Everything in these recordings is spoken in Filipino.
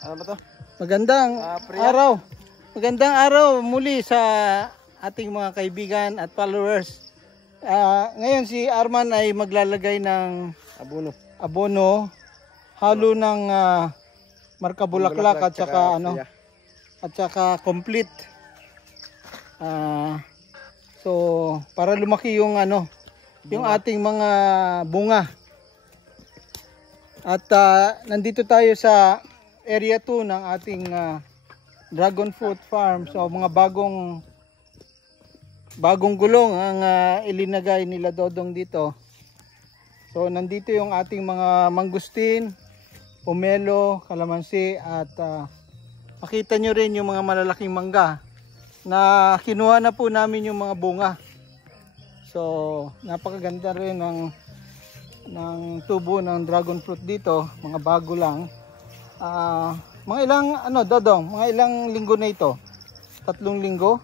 Ano ba to? Magandang araw. Magandang araw muli sa ating mga kaibigan at followers. Ngayon si Arman ay maglalagay ng abono, halo ng marka bulaklak at saka complete. So para lumaki yung yung ating mga bunga. At nandito tayo sa area 2 ng ating dragon fruit farm. So mga bagong gulong ang ilinagay nila Dodong dito. So nandito yung ating mga mangustin, pomelo, kalamansi at makita nyo rin yung mga malalaking mangga na kinuha na po namin yung mga bunga. So napakaganda rin ng tubo ng dragon fruit dito, mga bago lang. Mga ilang Dodong, mga ilang linggo na ito? 3 linggo?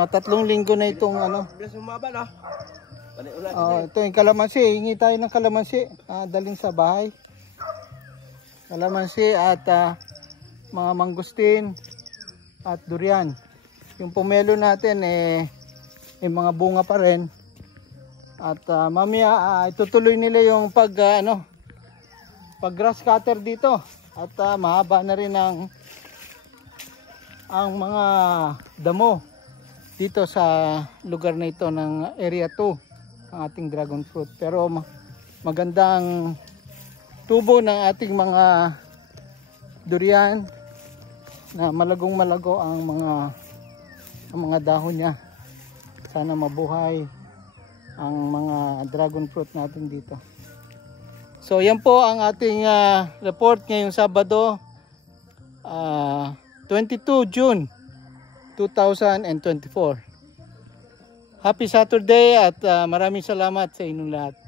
3 linggo na itong ito yung kalamansi. Hingi tayo ng kalamansi, dalhin sa bahay. Kalamansi at mga mangustin at durian. Yung pomelo natin may mga bunga pa rin. At mamaya itutuloy nila yung pag grass cutter dito. At mahaba na rin ang mga damo dito sa lugar na ito ng area 2 ng ating dragon fruit. Pero magandang tubo ng ating mga durian na malagong malago ang mga dahon niya. Sana mabuhay ang mga dragon fruit natin dito. So yan po ang ating report ngayong Sabado, 22 June 2024. Happy Saturday at maraming salamat sa inyong lahat.